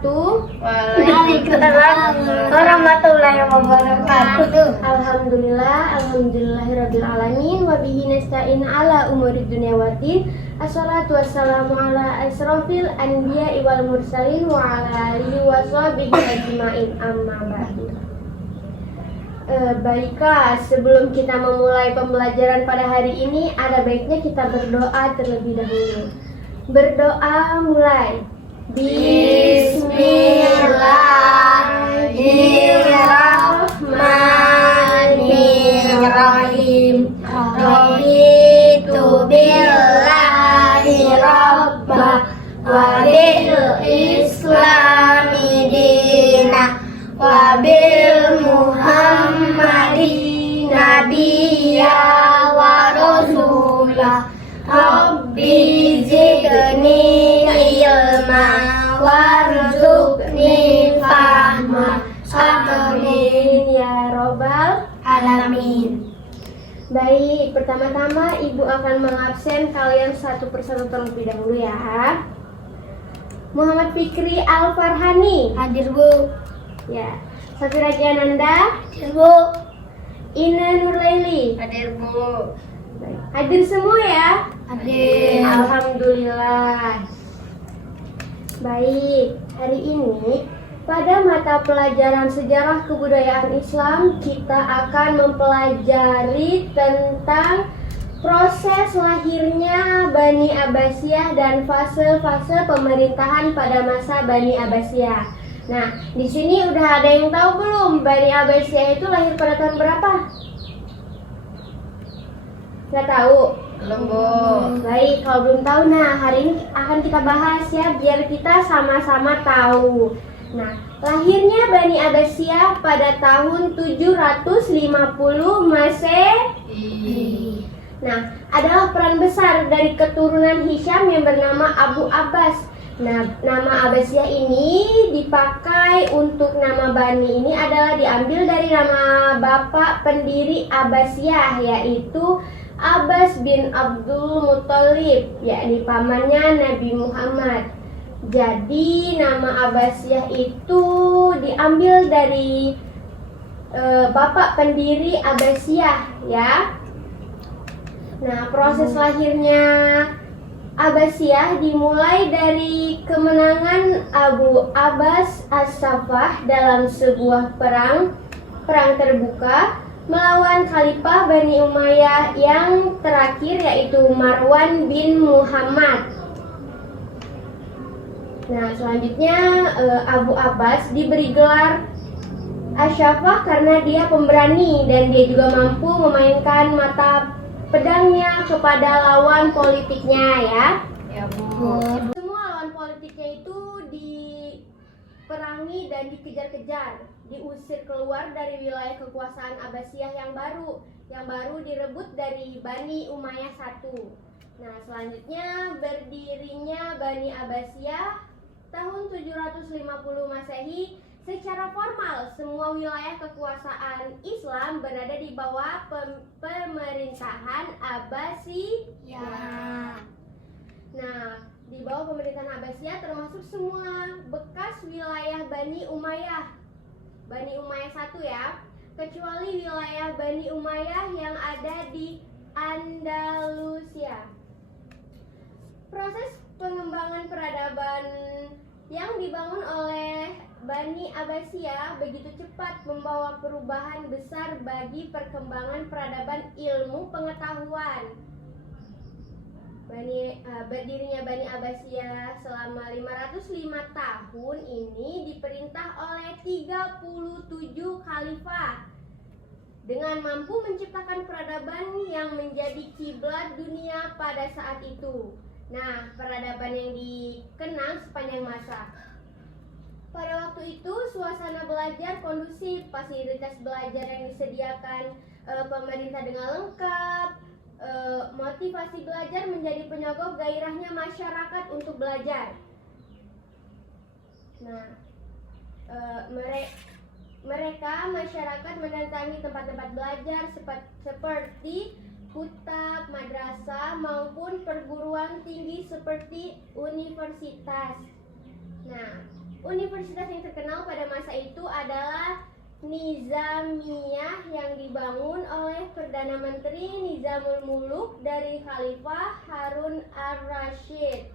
wabarakatuh. Waalaikumsalam warahmatullahi wabarakatuh. Alhamdulillahirabbil alamin wa bihi nasta'in ala umuri dunya waddin. Assalatu wassalamu ala asrofil anbiya'i wal mursalin wa ala alihi wa sahbihi ajma'in, amma ba'du. Baiklah, sebelum kita memulai pembelajaran pada hari ini, ada baiknya kita berdoa terlebih dahulu. Berdoa mulai. Bismillahirrahmanirrahim. Raditu billahi rabba wa bil islami dina wa bil muhammadin nabiyya wa rasulah. Rabbi zidni ilma warzuqni fahma. Amin Ya Robbal alamin. Baik, pertama-tama Ibu akan mengabsen kalian satu persatu terlebih dahulu ya. Muhammad Fikri Al-Farhani. Hadir Bu. Ya. Safira Giananda. Hadir Bu. Ina Nurlaili. Hadir Bu. Baik. Hadir semua ya. Hadir. Alhamdulillah. Baik, hari ini pada mata pelajaran sejarah kebudayaan Islam kita akan mempelajari tentang proses lahirnya Bani Abbasiyah dan fase-fase pemerintahan pada masa Bani Abbasiyah. Nah, di sini udah ada yang tahu belum Bani Abbasiyah itu lahir pada tahun berapa? Nggak tahu? Belum Bu. Baik, kalau belum tahu, nah hari ini akan kita bahas ya biar kita sama-sama tahu. Nah, lahirnya Bani Abbasiyah pada tahun 750 Masehi. Nah, adalah peran besar dari keturunan Hisham yang bernama Abu Abbas. Nah, nama Abbasiyah ini dipakai untuk nama Bani ini adalah diambil dari nama bapak pendiri Abbasiyah, yaitu Abbas bin Abdul Muthalib, yakni pamannya Nabi Muhammad. Jadi nama Abbasiyah itu diambil dari bapak pendiri Abbasiyah ya. Nah, proses lahirnya Abbasiyah dimulai dari kemenangan Abu Abbas As-Saffah dalam sebuah perang terbuka melawan Khalifah Bani Umayyah yang terakhir yaitu Marwan bin Muhammad. Nah, selanjutnya Abu Abbas diberi gelar Asyafah karena dia pemberani dan dia juga mampu memainkan mata pedangnya kepada lawan politiknya ya. Ya Bu. Semua lawan politiknya itu diperangi dan dikejar-kejar, diusir keluar dari wilayah kekuasaan Abbasiyah yang baru direbut dari Bani Umayyah I. Nah, selanjutnya berdirinya Bani Abbasiyah tahun 750 Masehi. Secara formal, semua wilayah kekuasaan Islam berada di bawah pemerintahan Abbasiyah. Nah, di bawah pemerintahan Abbasiyah termasuk semua bekas wilayah Bani Umayyah I ya, kecuali wilayah Bani Umayyah yang ada di Andalusia. Proses pengembangan peradaban yang dibangun oleh Bani Abbasiyah begitu cepat membawa perubahan besar bagi perkembangan peradaban ilmu pengetahuan. Berdirinya Bani Abbasiyah selama 505 tahun ini diperintah oleh 37 khalifah dengan mampu menciptakan peradaban yang menjadi kiblat dunia pada saat itu. Nah, peradaban yang dikenang sepanjang masa. Pada waktu itu, suasana belajar kondusif, fasilitas belajar yang disediakan pemerintah dengan lengkap, motivasi belajar menjadi penyokong gairahnya masyarakat untuk belajar. Nah, masyarakat mendatangi tempat-tempat belajar seperti kutab, madrasah maupun perguruan tinggi seperti universitas. Nah, Universitas yang terkenal pada masa itu adalah Nizamiyah yang dibangun oleh Perdana Menteri Nizamul Muluk dari Khalifah Harun ar-Rasyid.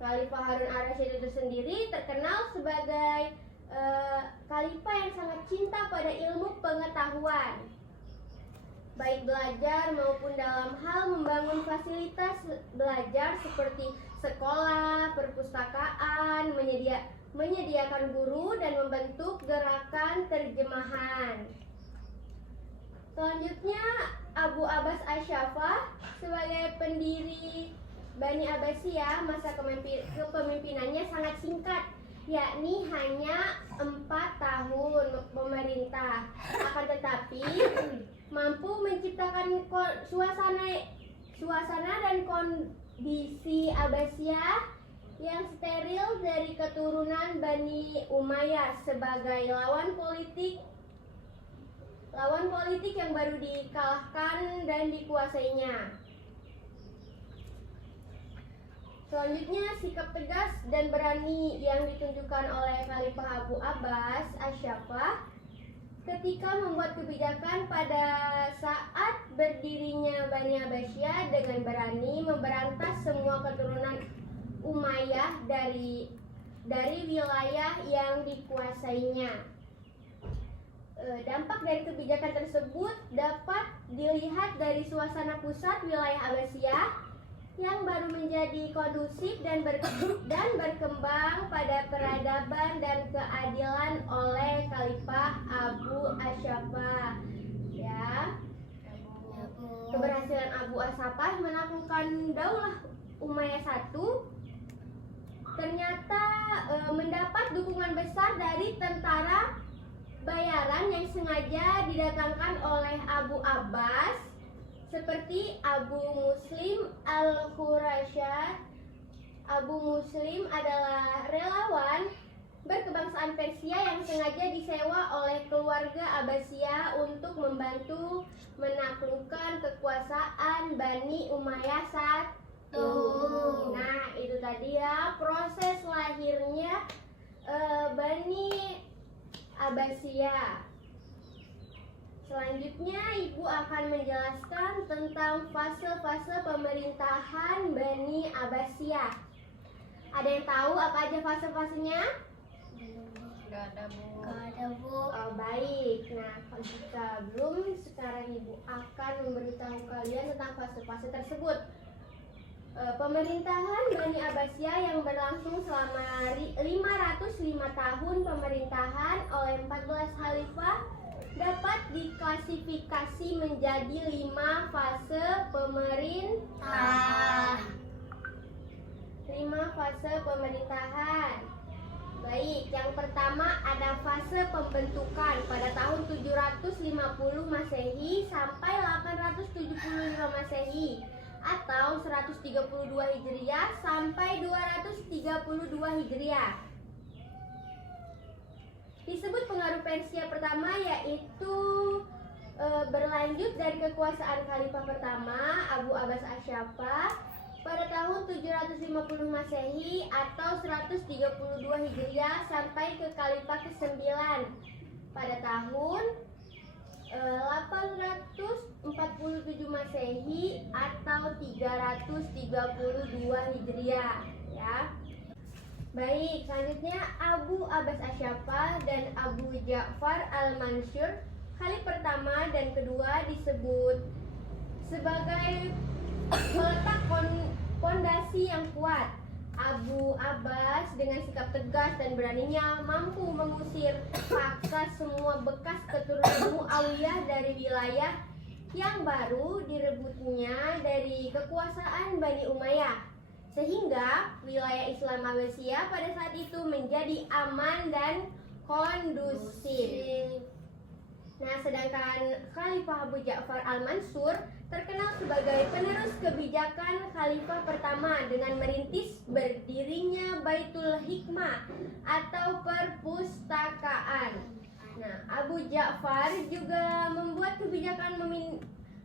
Khalifah Harun ar-Rasyid itu sendiri terkenal sebagai khalifah yang sangat cinta pada ilmu pengetahuan, baik belajar maupun dalam hal membangun fasilitas belajar seperti sekolah, perpustakaan, menyediakan guru, dan membentuk gerakan terjemahan. Selanjutnya, Abu Abbas Ash-Shafah sebagai pendiri Bani Abbasiyah, masa kepemimpinannya sangat singkat, yakni hanya 4 tahun memerintah. Akan tetapi mampu menciptakan suasana dan kondisi Abbasiyah yang steril dari keturunan Bani Umayyah sebagai lawan politik yang baru dikalahkan dan dikuasainya. Selanjutnya, sikap tegas dan berani yang ditunjukkan oleh Khalifah Abu Abbas Ash-Shafah ketika membuat kebijakan pada saat berdirinya Bani Abbasiyah dengan berani memberantas semua keturunan Umayyah dari wilayah yang dikuasainya. Dampak dari kebijakan tersebut dapat dilihat dari suasana pusat wilayah Abbasiyah yang baru menjadi kondusif dan berkembang pada peradaban dan keadilan oleh Khalifah Abu Ash-Shafah. Ya. Keberhasilan Abu Ash-Shafah menaklukkan Daulah Umayyah I ternyata mendapat dukungan besar dari tentara bayaran yang sengaja didatangkan oleh Abu Abbas, seperti Abu Muslim al-Qurasyad. Abu Muslim adalah relawan berkebangsaan Persia yang sengaja disewa oleh keluarga Abbasiyah untuk membantu menaklukkan kekuasaan Bani Umayyah I. Nah, itu tadi ya proses lahirnya Bani Abbasiyah. Selanjutnya, Ibu akan menjelaskan tentang fase-fase pemerintahan Bani Abbasiyah. Ada yang tahu apa aja fase-fasenya? Gak ada, Bu. Oh, baik. Nah, jika belum, sekarang Ibu akan memberitahu kalian tentang fase-fase tersebut. Pemerintahan Bani Abbasiyah yang berlangsung selama 505 tahun pemerintahan oleh 14 khalifah dapat diklasifikasi menjadi 5 fase pemerintah. 5 fase pemerintahan. Baik, yang pertama ada fase pembentukan pada tahun 750 Masehi sampai 875 Masehi atau 132 Hijriah sampai 232 Hijriah. Disebut pengaruh Persia pertama, yaitu berlanjut dari kekuasaan Khalifah pertama Abu Abbas Ash-Shafah pada tahun 750 Masehi atau 132 Hijriah sampai ke Khalifah ke-9 pada tahun 847 Masehi atau 332 Hijriah, ya. Baik, selanjutnya Abu Abbas Ash-Shafah dan Abu Ja'far al-Mansur, khalifah pertama dan kedua, disebut sebagai peletak fondasi yang kuat. Abu Abbas dengan sikap tegas dan beraninya mampu mengusir paksa semua bekas keturunan Muawiyah dari wilayah yang baru direbutnya dari kekuasaan Bani Umayyah, sehingga wilayah Islam Abbasiyah pada saat itu menjadi aman dan kondusif. Nah, sedangkan Khalifah Abu Ja'far al-Mansur terkenal sebagai penerus kebijakan Khalifah pertama dengan merintis berdirinya Baitul Hikmah atau perpustakaan. Nah, Abu Ja'far juga membuat kebijakan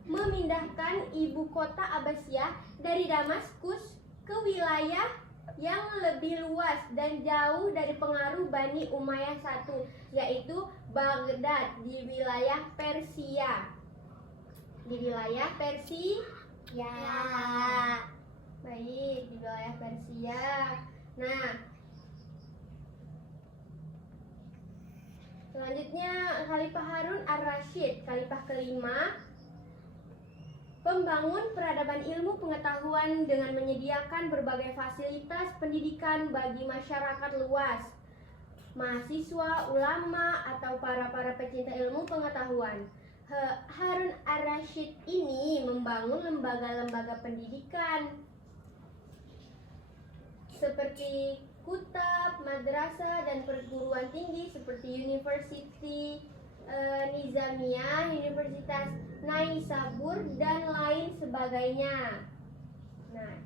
memindahkan ibu kota Abbasiyah dari Damaskus ke wilayah yang lebih luas dan jauh dari pengaruh Bani Umayyah I, yaitu Baghdad di wilayah Persia. Di wilayah Persia. Ya. Baik, di wilayah Persia. Nah, selanjutnya Khalifah Harun ar-Rasyid, Khalifah kelima, pembangun peradaban ilmu pengetahuan dengan menyediakan berbagai fasilitas pendidikan bagi masyarakat luas, mahasiswa, ulama, atau para pecinta ilmu pengetahuan. Harun ar-Rasyid ini membangun lembaga-lembaga pendidikan seperti kutab, madrasah, dan perguruan tinggi seperti University Nizamiyah, Universitas Naisabur, dan lain sebagainya. Nah,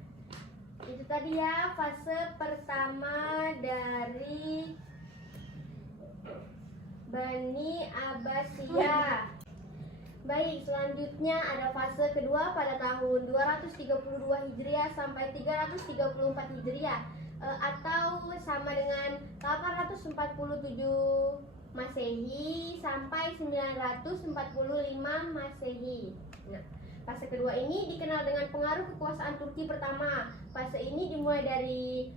itu tadi ya fase pertama dari Bani Abbasiyah. Baik, selanjutnya ada fase kedua pada tahun 232 Hijriah sampai 334 Hijriah, atau sama dengan 847 Masehi sampai 945 Masehi. Nah, fase kedua ini dikenal dengan pengaruh kekuasaan Turki pertama. Fase ini dimulai dari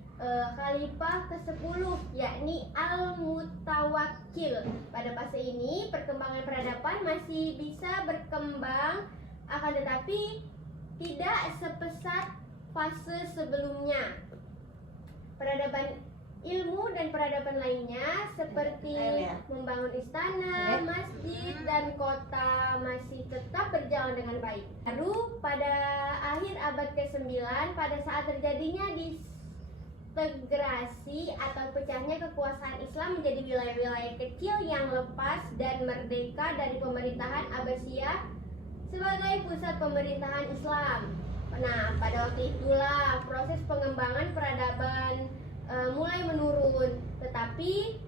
Khalifah ke-10, yakni Al-Mutawakkil. Pada fase ini, perkembangan peradaban masih bisa berkembang, akan tetapi tidak sepesat fase sebelumnya. Peradaban ilmu dan peradaban lainnya seperti membangun istana, masjid, dan kota masih tetap berjalan dengan baik. Baru pada akhir abad ke-9, pada saat terjadinya disintegrasi atau pecahnya kekuasaan Islam menjadi wilayah-wilayah kecil yang lepas dan merdeka dari pemerintahan Abbasiyah sebagai pusat pemerintahan Islam. Nah, pada waktu itulah proses pengembangan peradaban mulai menurun, tetapi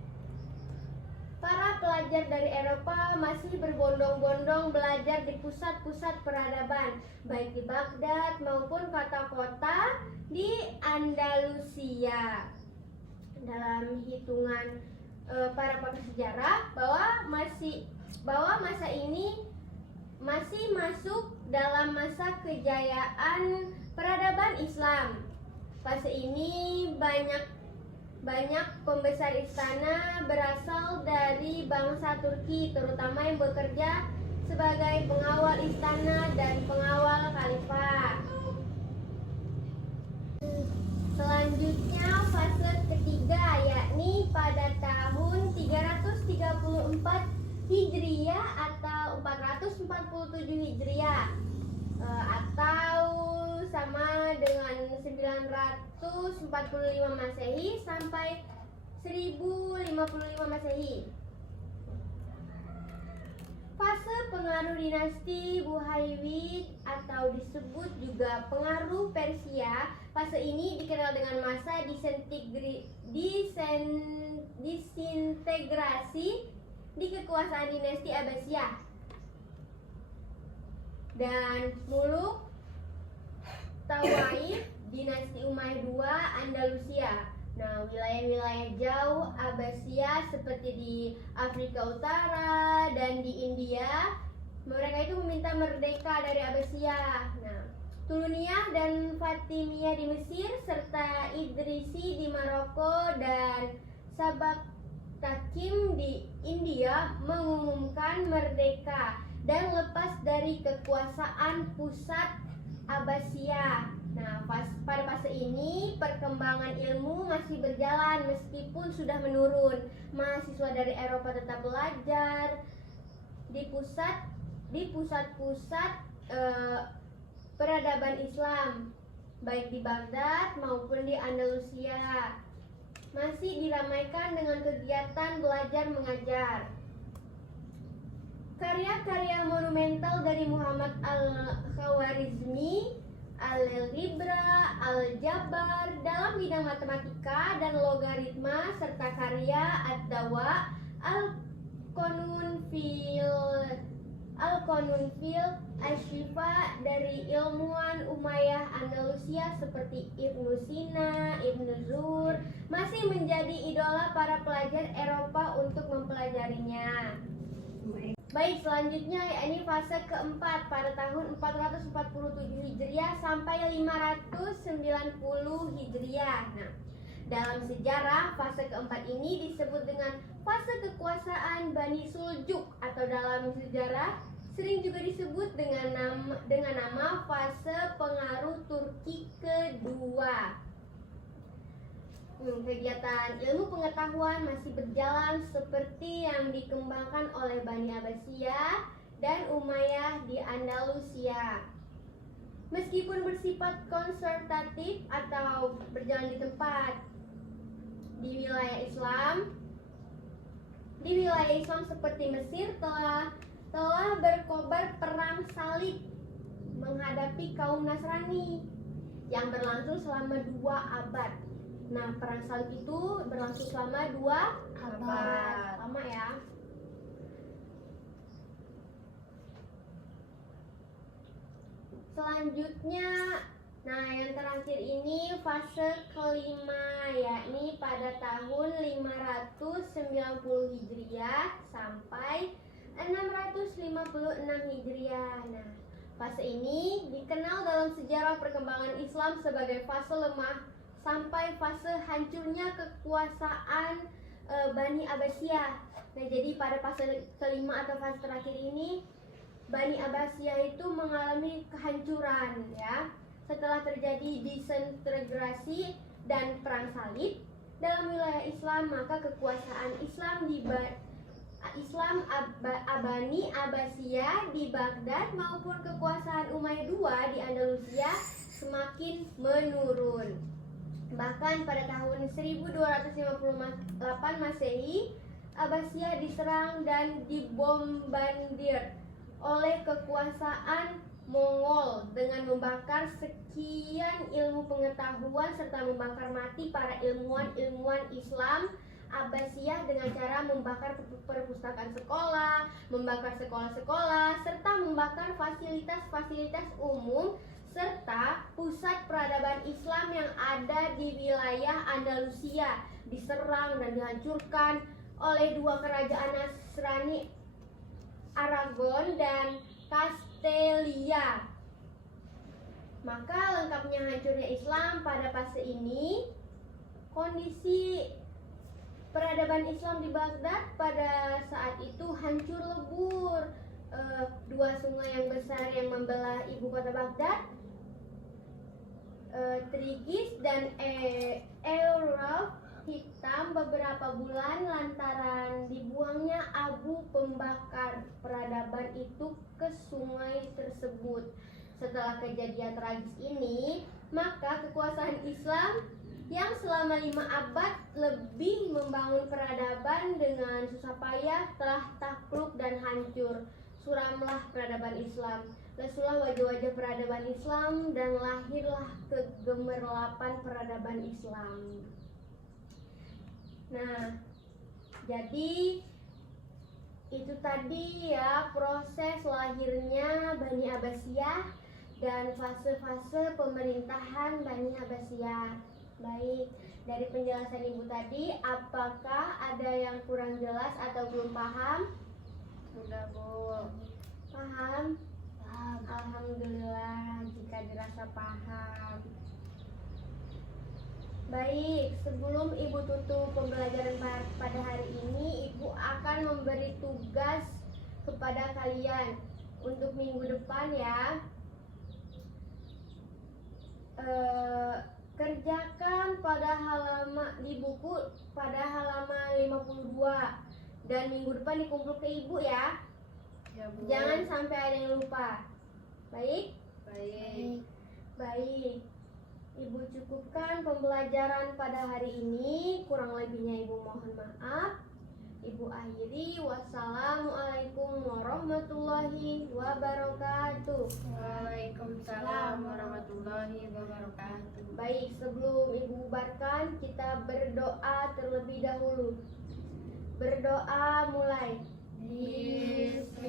para pelajar dari Eropa masih berbondong-bondong belajar di pusat-pusat peradaban, baik di Baghdad maupun kota-kota di Andalusia. Dalam hitungan para pakar sejarah bahwa masa ini masih masuk dalam masa kejayaan peradaban Islam. Fase ini banyak pembesar istana berasal dari bangsa Turki, terutama yang bekerja sebagai pengawal istana dan pengawal khalifah. Selanjutnya fase ketiga, yakni pada tahun 334 Hijriah atau 447 Hijriah, atau sama dengan 945 Masehi sampai 1055 Masehi. Fase pengaruh dinasti Buhaywid atau disebut juga pengaruh Persia. Fase ini dikenal dengan masa disintegrasi di kekuasaan dinasti Abbasiyah dan Muluk Tawaif dinasti Umayyah II Andalusia. Nah, wilayah-wilayah jauh Abbasiyah seperti di Afrika Utara dan di India, mereka itu meminta merdeka dari Abbasiyah. Nah, Tuluniyah dan Fatimiyah di Mesir serta Idrisi di Maroko dan Sabak Takim di India mengumumkan merdeka dan lepas dari kekuasaan pusat Abbasiyah. Nah, pada fase ini perkembangan ilmu masih berjalan meskipun sudah menurun. Mahasiswa dari Eropa tetap belajar di pusat-pusat peradaban Islam, baik di Baghdad maupun di Andalusia. Masih diramaikan dengan kegiatan belajar mengajar. Karya-karya monumental dari Muhammad Al-Khawarizmi, Al-Libra, Al-Jabar dalam bidang matematika dan logaritma, serta karya Ad-Dawa, Al-Qanun fil Al-Qanun fil Asy-Syifa dari ilmuwan Umayyah Andalusia seperti Ibnu Sina, Ibnu Zur masih menjadi idola para pelajar Eropa untuk mempelajarinya. Baik, selanjutnya yakni fase keempat pada tahun 447 Hijriah sampai 590 Hijriah. Nah, dalam sejarah fase keempat ini disebut dengan fase kekuasaan Bani Suljuk atau dalam sejarah sering juga disebut dengan nama fase pengaruh Turki kedua. Kegiatan ilmu pengetahuan masih berjalan seperti yang dikembangkan oleh Bani Abbasiyah dan Umayyah di Andalusia. Meskipun bersifat konservatif atau berjalan di tempat di wilayah Islam seperti Mesir telah berkobar perang salib menghadapi kaum Nasrani yang berlangsung selama 2 abad. Nah, perang salib itu berlangsung selama 2 abad. Lama ya. Selanjutnya, nah yang terakhir ini fase kelima, yakni pada tahun 590 Hijriah sampai 656 Hijriah. Nah, fase ini dikenal dalam sejarah perkembangan Islam sebagai fase lemah sampai fase hancurnya kekuasaan Bani Abbasiyah. Nah, jadi pada fase kelima atau fase terakhir ini Bani Abbasiyah itu mengalami kehancuran ya. Setelah terjadi disintegrasi dan perang salib dalam wilayah Islam, maka kekuasaan Bani Abbasiyah di Baghdad maupun kekuasaan Umayyah II di Andalusia semakin menurun. Bahkan pada tahun 1258 Masehi, Abbasiyah diserang dan dibombardir oleh kekuasaan Mongol dengan membakar sekian ilmu pengetahuan serta membakar mati para ilmuwan Islam Abbasiyah dengan cara membakar perpustakaan sekolah, membakar sekolah-sekolah, serta membakar fasilitas-fasilitas umum serta pusat peradaban Islam yang ada di wilayah Andalusia diserang dan dihancurkan oleh 2 kerajaan Nasrani, Aragon dan Castelia. Maka lengkapnya hancurnya Islam pada fase ini, kondisi peradaban Islam di Baghdad pada saat itu hancur lebur. 2 sungai yang besar yang membelah ibu kota Baghdad, Tigris dan Eufrat, hitam beberapa bulan lantaran dibuangnya abu pembakar peradaban itu ke sungai tersebut. Setelah kejadian tragis ini, maka kekuasaan Islam yang selama 5 abad lebih membangun peradaban dengan susah payah telah takluk dan hancur. Suramlah peradaban Islam, lesulah wajah-wajah peradaban Islam, dan lahirlah kegemerlapan peradaban Islam. Nah, jadi itu tadi ya proses lahirnya Bani Abbasiyah dan fase-fase pemerintahan Bani Abbasiyah. Baik, dari penjelasan Ibu tadi, apakah ada yang kurang jelas atau belum paham? Sudah, Bu. Paham? Paham. Alhamdulillah jika dirasa paham. Baik, sebelum Ibu tutup pembelajaran pada hari ini, Ibu akan memberi tugas kepada kalian untuk minggu depan ya. Kerjakan pada di buku pada halaman 52 dan minggu depan dikumpul ke Ibu ya. Ya, Bu. Jangan sampai ada yang lupa. Baik? Baik. Baik. Ibu cukupkan pembelajaran pada hari ini. Kurang lebihnya Ibu mohon maaf. Ibu akhiri. Wassalamualaikum warahmatullahi wabarakatuh. Waalaikumsalam warahmatullahi wabarakatuh. Baik, sebelum Ibu bubarkan, kita berdoa terlebih dahulu. Berdoa mulai. Bismillah.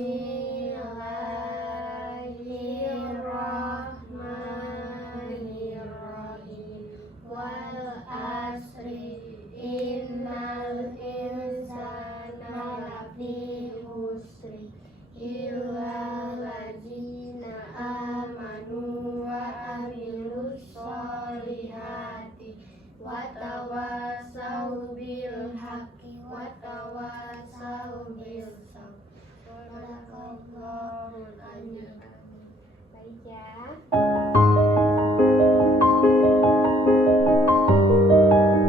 Sadaqallahul adzim. Baik ya.